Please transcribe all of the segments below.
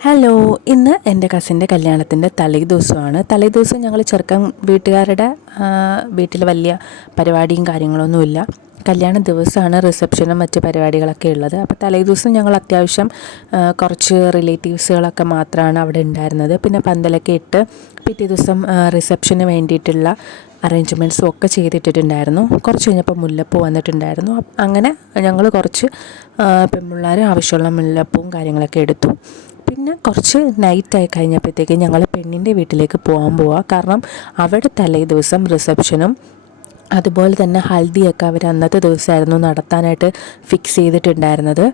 Hello ഇന്ന് എന്റെ കസിന്റെ കല്യാണത്തിന്റെ തലേ ദിവസമാണ് തലേ ദിവസം ഞങ്ങൾ ചെറുക്കൻ വീട്ടുകാരുടെ വീട്ടിൽ വലിയ പരിപാടിയും കാര്യങ്ങളൊന്നുമില്ല. കല്യാണ ദിവസമാണ് റിസപ്ഷനും മറ്റ് പരിപാടികളൊക്കെ ഉള്ളത്. അപ്പോൾ തലേദിവസം ഞങ്ങൾ അത്യാവശ്യം കുറച്ച് റിലേറ്റീവ്സുകളൊക്കെ മാത്രമാണ് അവിടെ ഉണ്ടായിരുന്നത്. പിന്നെ പന്തലൊക്കെ ഇട്ട് പിറ്റേ ദിവസം റിസപ്ഷന് വേണ്ടിയിട്ടുള്ള അറേഞ്ച്മെന്റ്സും ഒക്കെ ചെയ്തിട്ടിട്ടുണ്ടായിരുന്നു. കുറച്ച് കഴിഞ്ഞപ്പോൾ മുല്ലപ്പൂ വന്നിട്ടുണ്ടായിരുന്നു. അങ്ങനെ ഞങ്ങൾ കുറച്ച് പെൺപിള്ളേർ ആവശ്യമുള്ള മുല്ലപ്പൂവും കാര്യങ്ങളൊക്കെ എടുത്തു. പിന്നെ കുറച്ച് നൈറ്റായി കഴിഞ്ഞപ്പോഴത്തേക്ക് ഞങ്ങൾ പെണ്ണിന്റെ വീട്ടിലേക്ക് പോകാൻ പോവാം. കാരണം അവിടെ തലേ ദിവസം റിസപ്ഷനും അതുപോലെ തന്നെ ഹൽദിയൊക്കെ അവർ അന്നത്തെ ദിവസമായിരുന്നു നടത്താനായിട്ട് ഫിക്സ് ചെയ്തിട്ടുണ്ടായിരുന്നത്.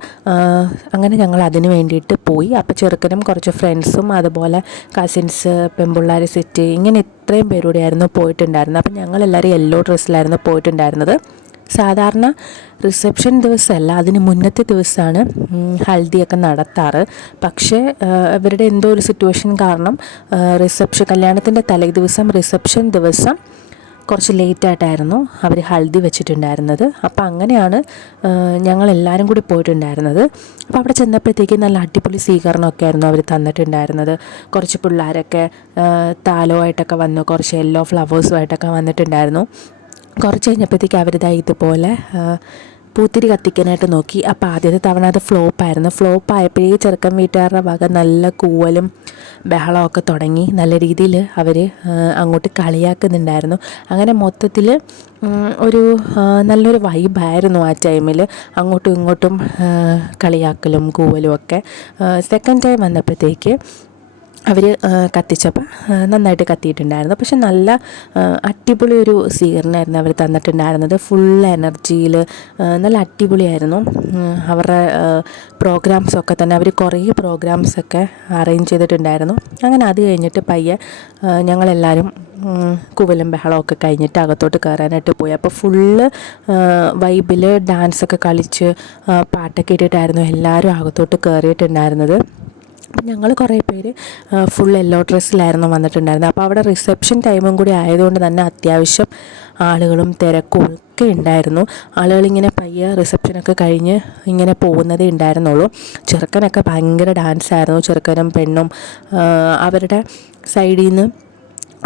അങ്ങനെ ഞങ്ങൾ അതിന് വേണ്ടിയിട്ട് പോയി. അപ്പോൾ ചെറുക്കനും കുറച്ച് ഫ്രണ്ട്സും അതുപോലെ കസിൻസ് പെമ്പിള്ളാർ സിറ്റി ഇങ്ങനെ ഇത്രയും പേരൂടെയായിരുന്നു പോയിട്ടുണ്ടായിരുന്നത്. അപ്പം ഞങ്ങളെല്ലാവരും യെല്ലോ ഡ്രസ്സിലായിരുന്നു പോയിട്ടുണ്ടായിരുന്നത്. സാധാരണ റിസപ്ഷൻ ദിവസമല്ല അതിന് മുന്നത്തെ ദിവസമാണ് ഹൽദിയൊക്കെ നടത്താറ്. പക്ഷേ ഇവരുടെ എന്തോ ഒരു സിറ്റുവേഷൻ കാരണം റിസപ്ഷൻ കല്യാണത്തിന്റെ തലേ ദിവസം റിസപ്ഷൻ ദിവസം കുറച്ച് ലേറ്റായിട്ടായിരുന്നു അവർ ഹൽദി വെച്ചിട്ടുണ്ടായിരുന്നത്. അപ്പോൾ അങ്ങനെയാണ് ഞങ്ങളെല്ലാവരും കൂടി പോയിട്ടുണ്ടായിരുന്നത്. അപ്പോൾ അവിടെ ചെന്നപ്പോഴത്തേക്ക് നല്ല അടിപൊളി സ്വീകരണമൊക്കെ ആയിരുന്നു അവർ തന്നിട്ടുണ്ടായിരുന്നത്. കുറച്ച് പിള്ളേരൊക്കെ താലവുമായിട്ടൊക്കെ വന്നു കുറച്ച് യെല്ലോ ഫ്ലവേഴ്സുമായിട്ടൊക്കെ വന്നിട്ടുണ്ടായിരുന്നു. കുറച്ച് കഴിഞ്ഞപ്പോഴത്തേക്ക് അവരിതാ ഇതുപോലെ പൂത്തിരി കത്തിക്കാനായിട്ട് നോക്കി. അപ്പോൾ ആദ്യത്തെ തവണ അത് ഫ്ലോപ്പായിരുന്നു ഫ്ലോപ്പ് ആയപ്പോഴേ ചെറുക്കൻ വീട്ടുകാരുടെ വക നല്ല കൂവലും ബഹളമൊക്കെ തുടങ്ങി. നല്ല രീതിയിൽ അവർ അങ്ങോട്ട് കളിയാക്കുന്നുണ്ടായിരുന്നു. അങ്ങനെ മൊത്തത്തിൽ ഒരു നല്ലൊരു വൈബായിരുന്നു ആ ടൈമിൽ അങ്ങോട്ടും ഇങ്ങോട്ടും കളിയാക്കലും കൂവലും ഒക്കെ. സെക്കൻഡ് ടൈം വന്നപ്പോഴത്തേക്ക് അവർ കത്തിച്ചപ്പോൾ നന്നായിട്ട് കത്തിയിട്ടുണ്ടായിരുന്നു. പക്ഷെ നല്ല അടിപൊളി ഒരു സ്വീകരണമായിരുന്നു അവർ തന്നിട്ടുണ്ടായിരുന്നത്. ഫുൾ എനർജിയിൽ നല്ല അടിപൊളിയായിരുന്നു. അവരുടെ പ്രോഗ്രാംസൊക്കെ തന്നെ അവർ കുറേ പ്രോഗ്രാംസൊക്കെ അറേഞ്ച് ചെയ്തിട്ടുണ്ടായിരുന്നു. അങ്ങനെ അത് കഴിഞ്ഞിട്ട് പയ്യെ ഞങ്ങളെല്ലാവരും കുവലും ബഹളമൊക്കെ കഴിഞ്ഞിട്ട് അകത്തോട്ട് കയറാനായിട്ട് പോയി. അപ്പോൾ ഫുള്ള് വൈബിൽ ഡാൻസൊക്കെ കളിച്ച് പാട്ടൊക്കെ ഇട്ടിട്ടായിരുന്നു എല്ലാവരും അകത്തോട്ട് കയറിയിട്ടുണ്ടായിരുന്നത് ഞങ്ങൾ കുറേ പേര് ഫുൾ യെല്ലോ ഡ്രസ്സിലായിരുന്നു വന്നിട്ടുണ്ടായിരുന്നത്. അപ്പോൾ അവിടെ റിസപ്ഷൻ ടൈമും കൂടി ആയതുകൊണ്ട് തന്നെ അത്യാവശ്യം ആളുകളും തിരക്കും ഒക്കെ ഉണ്ടായിരുന്നു ആളുകളിങ്ങനെ പയ്യെ റിസപ്ഷനൊക്കെ കഴിഞ്ഞ് ഇങ്ങനെ പോകുന്നതേ ഉണ്ടായിരുന്നുള്ളൂ ചെറുക്കനൊക്കെ ഭയങ്കര ഡാൻസ് ആയിരുന്നു. ചെറുക്കനും പെണ്ണും അവരുടെ സൈഡിൽ നിന്ന്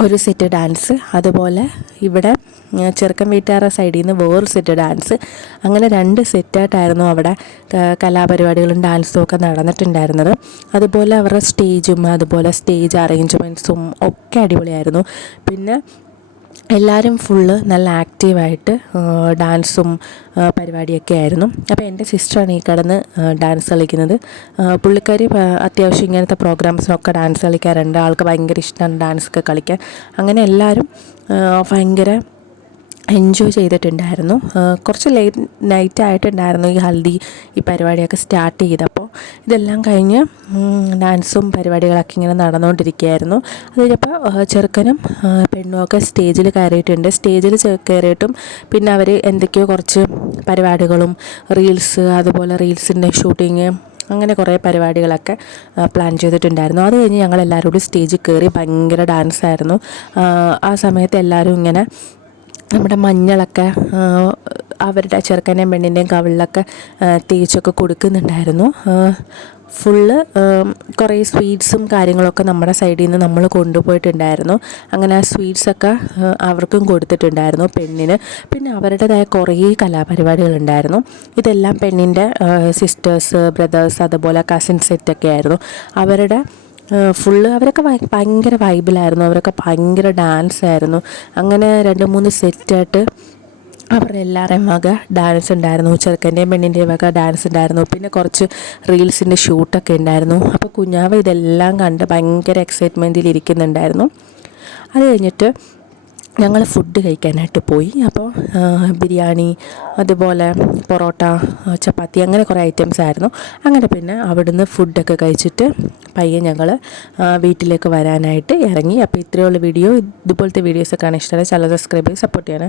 ഒരു സെറ്റ് ഡാൻസ് അതുപോലെ ഇവിടെ ചെറുക്കൻ വീട്ടുകാരുടെ സൈഡിൽ നിന്ന് വേറൊരു സെറ്റ് ഡാൻസ് അങ്ങനെ രണ്ട് സെറ്റായിട്ടായിരുന്നു അവിടെ കലാപരിപാടികളും ഡാൻസും ഒക്കെ നടന്നിട്ടുണ്ടായിരുന്നത്. അതുപോലെ അവരുടെ സ്റ്റേജും അതുപോലെ സ്റ്റേജ് അറേഞ്ച്മെന്റ്സും ഒക്കെ അടിപൊളിയായിരുന്നു. പിന്നെ എല്ലാവരും ഫുള്ള് നല്ല ആക്റ്റീവായിട്ട് ഡാൻസും പരിപാടിയൊക്കെ ആയിരുന്നു. അപ്പോൾ എന്റെ സിസ്റ്ററാണ് ഈ കടന്ന് ഡാൻസ് കളിക്കുന്നത്. പുള്ളിക്കാരി അത്യാവശ്യം ഇങ്ങനത്തെ പ്രോഗ്രാംസിനൊക്കെ ഡാൻസ് കളിക്കാറുണ്ട്. ആൾക്ക് ഭയങ്കര ഇഷ്ടമാണ് ഡാൻസൊക്കെ കളിക്കാൻ. അങ്ങനെ എല്ലാവരും ഭയങ്കര എൻജോയ് ചെയ്തിട്ടുണ്ടായിരുന്നു. കുറച്ച് ലേറ്റ് നൈറ്റ് ആയിട്ടുണ്ടായിരുന്നു ഈ ഹൽദി ഈ പരിപാടിയൊക്കെ സ്റ്റാർട്ട് ചെയ്തപ്പോൾ. ഇതെല്ലാം കഴിഞ്ഞ് ഡാൻസും പരിപാടികളൊക്കെ ഇങ്ങനെ നടന്നുകൊണ്ടിരിക്കുകയായിരുന്നു. അത് കഴിഞ്ഞപ്പോൾ ചെറുക്കനും പെണ്ണും ഒക്കെ സ്റ്റേജിൽ കയറിയിട്ടുണ്ട്. സ്റ്റേജിൽ കയറിയിട്ടും പിന്നെ അവർ എന്തൊക്കെയോ കുറച്ച് പരിപാടികളും റീൽസ് അതുപോലെ റീൽസിന്റെ ഷൂട്ടിങ് അങ്ങനെ കുറേ പരിപാടികളൊക്കെ പ്ലാൻ ചെയ്തിട്ടുണ്ടായിരുന്നു. അത് കഴിഞ്ഞ് ഞങ്ങൾ എല്ലാവരും കൂടി സ്റ്റേജിൽ കയറി ഭയങ്കര ഡാൻസായിരുന്നു ആ സമയത്ത് എല്ലാവരും ഇങ്ങനെ നമ്മുടെ മഞ്ഞളൊക്കെ അവരുടെ ചെറുക്കന്റെയും പെണ്ണിന്റെയും കവിളിലൊക്കെ തേച്ചൊക്കെ കൊടുക്കുന്നുണ്ടായിരുന്നു. ഫുള്ള് കുറേ സ്വീറ്റ്സും കാര്യങ്ങളൊക്കെ നമ്മുടെ സൈഡിൽ നിന്ന് നമ്മൾ കൊണ്ടുപോയിട്ടുണ്ടായിരുന്നു. അങ്ങനെ ആ സ്വീറ്റ്സൊക്കെ അവർക്കും കൊടുത്തിട്ടുണ്ടായിരുന്നു പെണ്ണിന്. പിന്നെ അവരുടേതായ കുറേ കലാപരിപാടികളുണ്ടായിരുന്നു. ഇതെല്ലാം പെണ്ണിന്റെ സിസ്റ്റേഴ്സ് ബ്രദേഴ്സ് അതുപോലെ കസിൻ സെറ്റൊക്കെ ആയിരുന്നു. അവരുടെ ഫുള്ള് അവരൊക്കെ ഭയ- ഭയങ്കര വൈബിലായിരുന്നു അവരൊക്കെ ഭയങ്കര ഡാൻസ് ആയിരുന്നു. അങ്ങനെ രണ്ട് മൂന്ന് സെറ്റായിട്ട് അവരുടെ എല്ലാവരുടെയും വക ഡാൻസ് ഉണ്ടായിരുന്നു. ചെറുക്കന്റെയും പെണ്ണിന്റെയും വക ഡാൻസ് ഉണ്ടായിരുന്നു. പിന്നെ കുറച്ച് റീൽസിന്റെ ഷൂട്ടൊക്കെ ഉണ്ടായിരുന്നു. അപ്പോൾ കുഞ്ഞാവ് ഇതെല്ലാം കണ്ട് ഭയങ്കര എക്സൈറ്റ്മെന്റിൽ ഇരിക്കുന്നുണ്ടായിരുന്നു. അത് കഴിഞ്ഞിട്ട് ഞങ്ങൾ ഫുഡ് കഴിക്കാനായിട്ട് പോയി. അപ്പോൾ ബിരിയാണി അതുപോലെ പൊറോട്ട ചപ്പാത്തി അങ്ങനെ കുറേ ഐറ്റംസ് ആയിരുന്നു. അങ്ങനെ പിന്നെ അവിടുന്ന് ഫുഡൊക്കെ കഴിച്ചിട്ട് പയ്യെ ഞങ്ങൾ വീട്ടിലേക്ക് വരാനായിട്ട് ഇറങ്ങി. അപ്പോൾ ഇത്രയുള്ള വീഡിയോ. ഇതുപോലത്തെ വീഡിയോസൊക്കെയാണ് ആണ് ഇഷ്ടമായി ചാനൽ സബ്സ്ക്രൈബ് ചെയ്ത് സപ്പോർട്ട് ചെയ്യണേ.